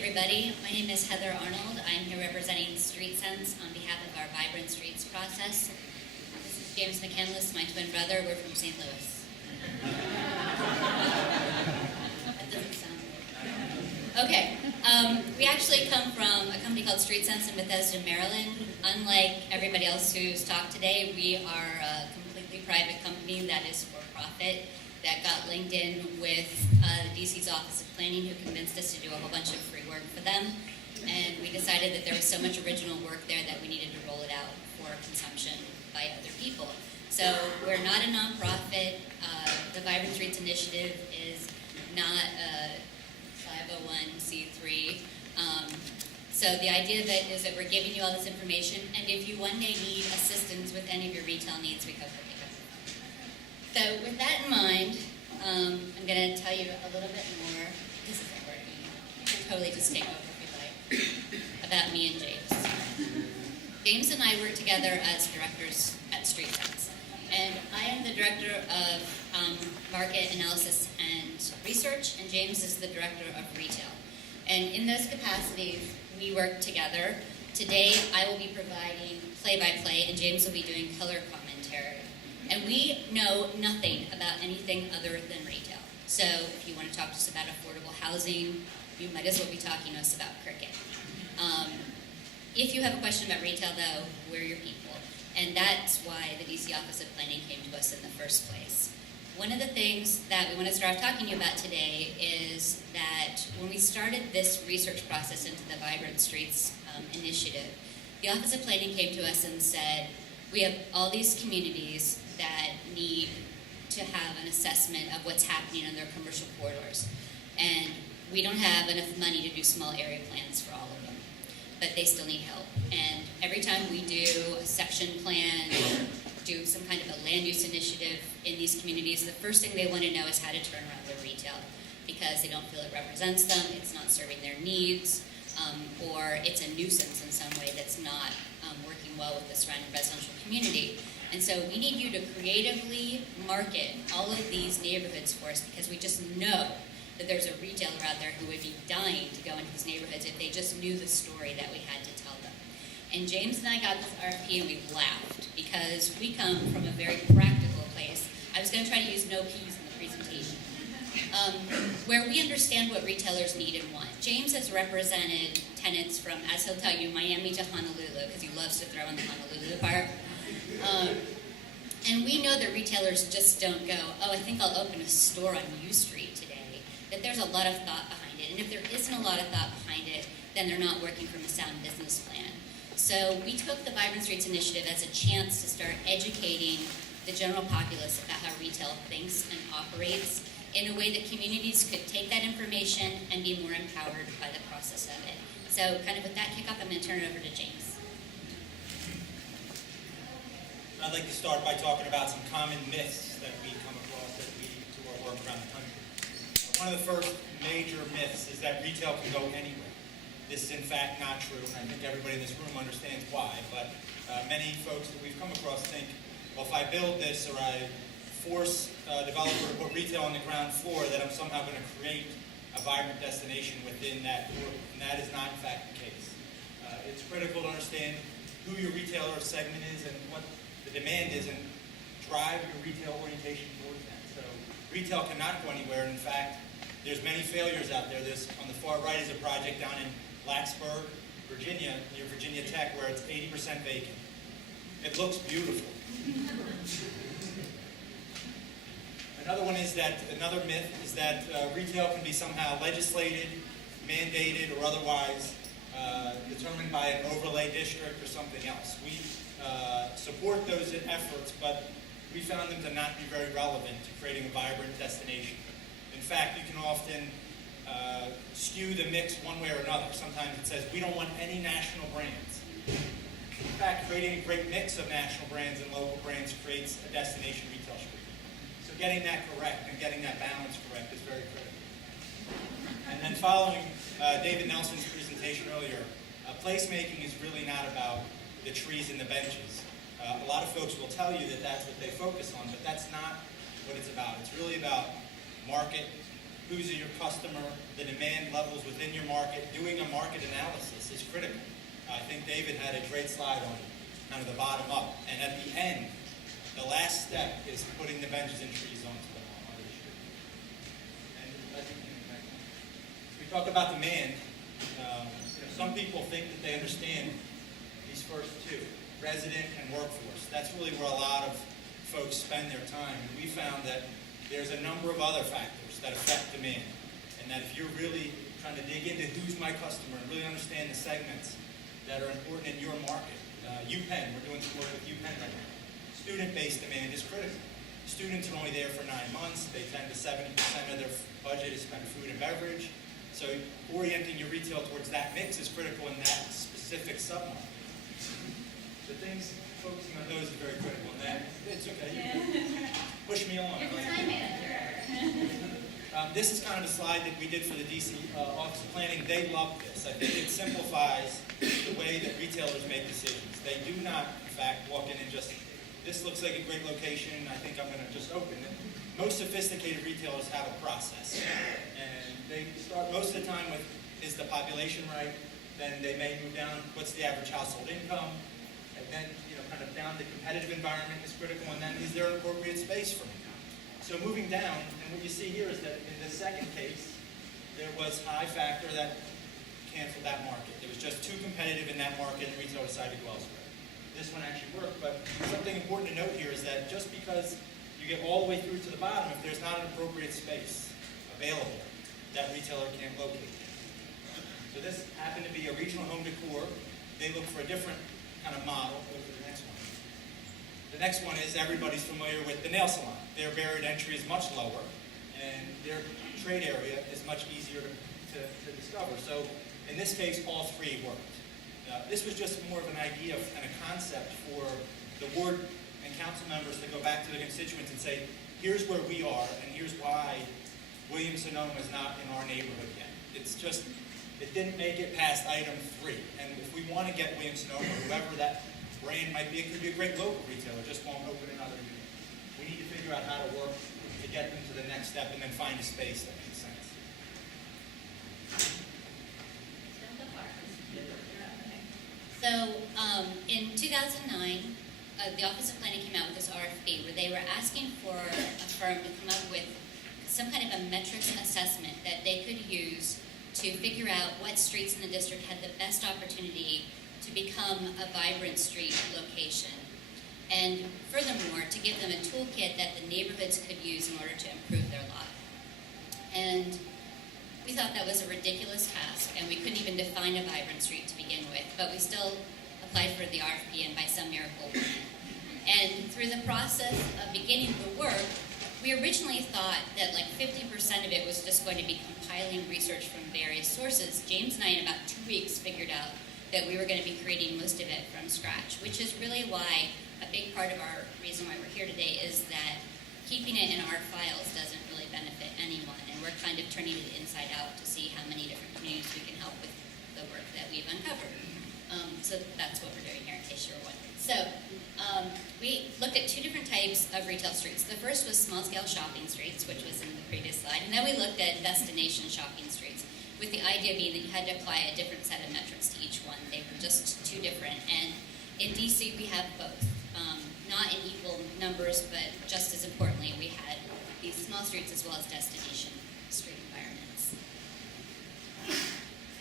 everybody. My name is Heather Arnold. I'm here representing Streetsense on behalf of our Vibrant Streets process. This is James McCandless, my twin brother. We're from St. Louis. That doesn't sound good. Okay. We actually come from a company called Streetsence in Bethesda, Maryland. Unlike everybody else who's talked today, we are a completely private company that is for profit, that got linked in with the DC's Office of Planning, who convinced us to do a whole bunch of free work for them. And we decided that there was so much original work there that we needed to roll it out for consumption by other people. So we're not a nonprofit. The Vibrant Streets Initiative is not a 501c3. So the idea of it is that we're giving you all this information, and if you one day need assistance with any of your retail needs, we cover it. So with that in mind, I'm going to tell you a little bit more. This isn't working. You can totally just take over if you'd like. About me and James. James and I work together as directors at Streetsense. And I am the director of market analysis and research, and James is the director of retail. And in those capacities, we work together. Today, I will be providing play-by-play, and James will be doing color commentary. And we know nothing about anything other than retail. So if you want to talk to us about affordable housing, you might as well be talking to us about cricket. If you have a question about retail, though, we're your people. And that's why the DC Office of Planning came to us in the first place. One of the things that we want to start off talking to you about today is that when we started this research process into the Vibrant Streets initiative, the Office of Planning came to us and said, we have all these communities that need to have an assessment of what's happening in their commercial corridors. And we don't have enough money to do small area plans for all of them, but they still need help. And every time we do a section plan or do some kind of a land use initiative in these communities, the first thing they want to know is how to turn around their retail, because they don't feel it represents them, it's not serving their needs, or it's a nuisance in some way that's not working well with the surrounding residential community. And so we need you to creatively market all of these neighborhoods for us, because we just know that there's a retailer out there who would be dying to go into these neighborhoods if they just knew the story that we had to tell them. And James and I got this RFP and we laughed, because we come from a very practical place. I was going to try to use no keys in the presentation, where we understand what retailers need and want. James has represented tenants from, as he'll tell you, Miami to Honolulu, because he loves to throw in the Honolulu part. And we know that retailers just don't go, oh, I think I'll open a store on U Street today. That there's a lot of thought behind it. And if there isn't a lot of thought behind it, then they're not working from a sound business plan. So we took the Vibrant Streets Initiative as a chance to start educating the general populace about how retail thinks and operates in a way that communities could take that information and be more empowered by the process of it. So kind of with that kick off, I'm going to turn it over to James. I'd like to start by talking about some common myths that we come across as we do our work around the country. One of the first major myths is that retail can go anywhere. This is in fact not true, and I think everybody in this room understands why, but many folks that we've come across think, well, if I build this or I force a developer to put retail on the ground floor, that I'm somehow going to create a vibrant destination within that group, and that is not in fact the case. It's critical to understand who your retailer segment is and what the demand is, and drive your retail orientation towards that. So retail cannot go anywhere. In fact, there's many failures out there. There's, on the far right is a project down in Blacksburg, Virginia, near Virginia Tech, where it's 80% vacant. It looks beautiful. Another myth is that retail can be somehow legislated, mandated, or otherwise determined by an overlay district or something else. We support those efforts, but we found them to not be very relevant to creating a vibrant destination. In fact, you can often skew the mix one way or another. Sometimes it says, we don't want any national brands. In fact, creating a great mix of national brands and local brands creates a destination retail street. So getting that correct and getting that balance correct is very critical. And then following David Nelson's presentation earlier, placemaking is really not about the trees and the benches. A lot of folks will tell you that that's what they focus on, but that's not what it's about. It's really about market, who's your customer, the demand levels within your market. Doing a market analysis is critical. I think David had a great slide on kind of the bottom up. And at the end, the last step is putting the benches and trees onto the street. And I think we talk about demand. Some people think that they understand these first two, resident and workforce. That's really where a lot of folks spend their time. And we found that there's a number of other factors that affect demand. And that if you're really trying to dig into who's my customer and really understand the segments that are important in your market, UPenn, we're doing some work with UPenn right now. Student-based demand is critical. Students are only there for 9 months. They tend to 70% of their budget is spent food and beverage. So orienting your retail towards that mix is critical in that specific submarket. The things focusing on those is very critical. And that it's okay. You can push me on. You're the time manager. This is kind of a slide that we did for the DC Office of Planning. They love this. I think it simplifies the way that retailers make decisions. They do not, in fact, walk in and just, this looks like a great location, I think I'm going to just open it. Most sophisticated retailers have a process. And they start most of the time with, is the population right? Then they may move down, what's the average household income? And then, kind of down the competitive environment is critical. And then, is there an appropriate space for me? So moving down, and what you see here is that in the second case, there was high factor that canceled that market. It was just too competitive in that market, and retail decided to go elsewhere. This one actually worked, but something important to note here is that just because you get all the way through to the bottom, if there's not an appropriate space available, that retailer can't locate. So this happened to be a regional home decor. They look for a different kind of model. Go to the next one. The next one is everybody's familiar with the nail salon. Their barrier to entry is much lower, and their trade area is much easier to discover. So in this case, all three worked. This was just more of an idea and a concept for the board and council members to go back to their constituents and say, here's where we are, and here's why Williams-Sonoma is not in our neighborhood yet. It's just, it didn't make it past item 3. And if we want to get Williams-Sonoma, whoever that brand might be, it could be a great local retailer, just won't open another unit. We need to figure out how to work to get them to the next step and then find a space that makes sense. So in 2009, the Office of Planning came out with this RFP where they were asking for a firm to come up with some kind of a metrics assessment that they could use to figure out what streets in the district had the best opportunity to become a vibrant street location. And furthermore, to give them a toolkit that the neighborhoods could use in order to improve their lot. And we thought that was a ridiculous task, and we couldn't even define a vibrant street to begin with, but we still applied for the RFP, and by some miracle won. And through the process of beginning the work, we originally thought that like 50% of it was just going to be compiling research from various sources. James and I, in about 2 weeks, figured out that we were going to be creating most of it from scratch, which is really why a big part of our reason why we're here today is that keeping it in our files doesn't really benefit anyone, and we're kind of turning it inside out to see how many different communities we can help with the work that we've uncovered. So that's what we're doing here, in case you were wondering. So we looked at 2 different types of retail streets. The first was small-scale shopping streets, which was in the previous slide, and then we looked at destination shopping streets, with the idea being that you had to apply a different set of metrics to each one. They were just 2 different, and in DC we have both. Not in equal numbers, but just as importantly, we had these small streets as well as destination street environments.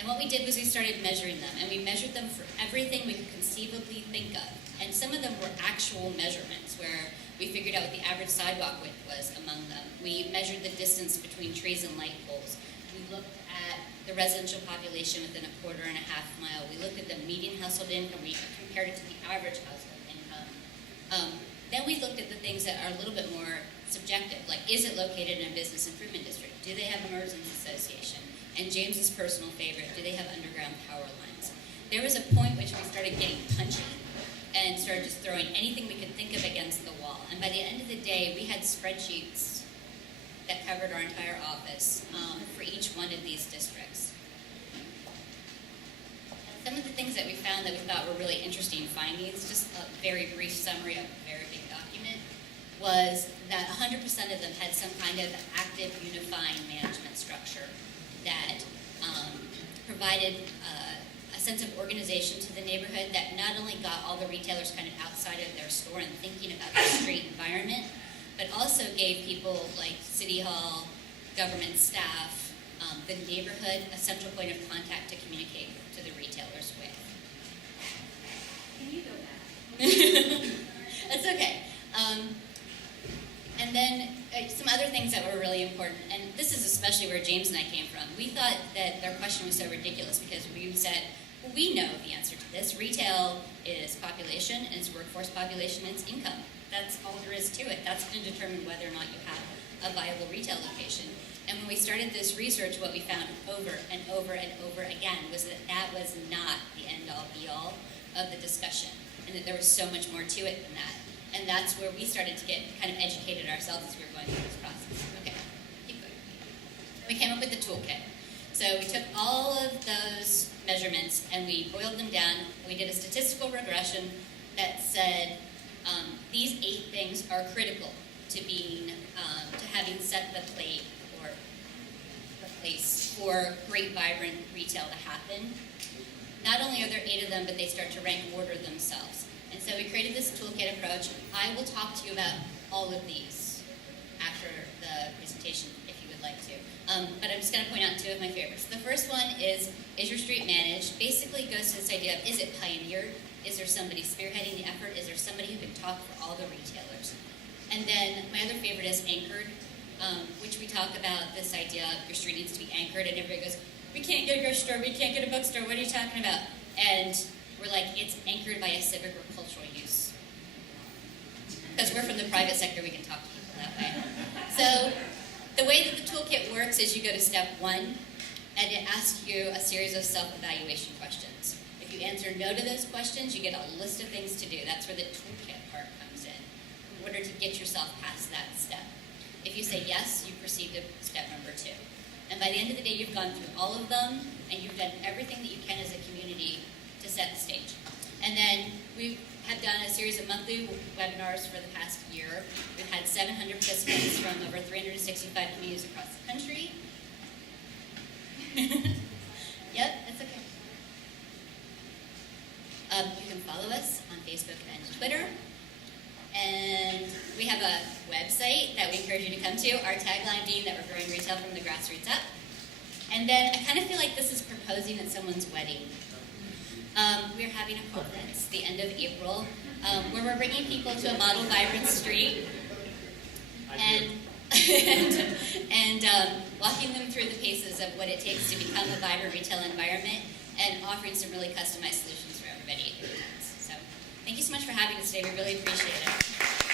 And what we did was we started measuring them, and we measured them for everything we could conceivably think of. And some of them were actual measurements, where we figured out what the average sidewalk width was among them. We measured the distance between trees and light poles. We looked at the residential population within a 1.5 mile. We looked at the median household income. We compared it to the average household income. Then we looked at the things that are a little bit more subjective, like is it located in a business improvement district? Do they have emergency association? And James's personal favorite, do they have underground power lines? There was a point which we started getting punchy and started just throwing anything we could think of against the wall. And by the end of the day, we had spreadsheets that covered our entire office for each one of these districts. Some of the things that we found that we thought were really interesting findings, just a very brief summary of a very big document, was that 100% of them had some kind of active unifying management strategy. structure that provided a sense of organization to the neighborhood that not only got all the retailers kind of outside of their store and thinking about the street environment, but also gave people like City Hall, government staff, the neighborhood a central point of contact to communicate to the retailers with. Can you go back? That's okay. And then some other things that were really important, and this is especially where James and I came from. We thought that their question was so ridiculous because we said, well, we know the answer to this. Retail is population, and it's workforce population, and it's income. That's all there is to it. That's going to determine whether or not you have a viable retail location. And when we started this research, what we found over and over and over again was that that was not the end-all, be-all of the discussion, and that there was so much more to it than that. And that's where we started to get kind of educated ourselves as we were going through this process. Okay, keep going. We came up with the toolkit. So we took all of those measurements and we boiled them down. We did a statistical regression that said these 8 things are critical to being, to having set the plate or the place for great, vibrant retail to happen. Not only are there 8 of them, but they start to rank order themselves. And so we created this toolkit approach. I will talk to you about all of these after the presentation, if you would like to. But I'm just going to point out 2 of my favorites. The first one is your street managed? Basically goes to this idea of, is it pioneered? Is there somebody spearheading the effort? Is there somebody who can talk for all the retailers? And then my other favorite is anchored, which we talk about this idea of your street needs to be anchored, and everybody goes, we can't get a grocery store, we can't get a bookstore, what are you talking about? And we're like, it's anchored by a civic or cultural use. Because we're from the private sector, we can talk to people that way. So the way that the toolkit works is you go to step 1, and it asks you a series of self-evaluation questions. If you answer no to those questions, you get a list of things to do. That's where the toolkit part comes in order to get yourself past that step. If you say yes, you proceed to step number 2. And by the end of the day, you've gone through all of them, and you've done everything that you can as a community to set the stage. And then we have done a series of monthly webinars for the past year. We've had 700 participants from over 365 communities across the country. Yep, that's okay. You can follow us on Facebook and Twitter. And we have a website that we encourage you to come to, our tagline being that we're growing retail from the grassroots up. And then I kind of feel like this is proposing at someone's wedding. We're having a conference the end of April where we're bringing people to a model Vibrant Street and walking them through the paces of what it takes to become a vibrant retail environment and offering some really customized solutions for everybody. So thank you so much for having us today. We really appreciate it.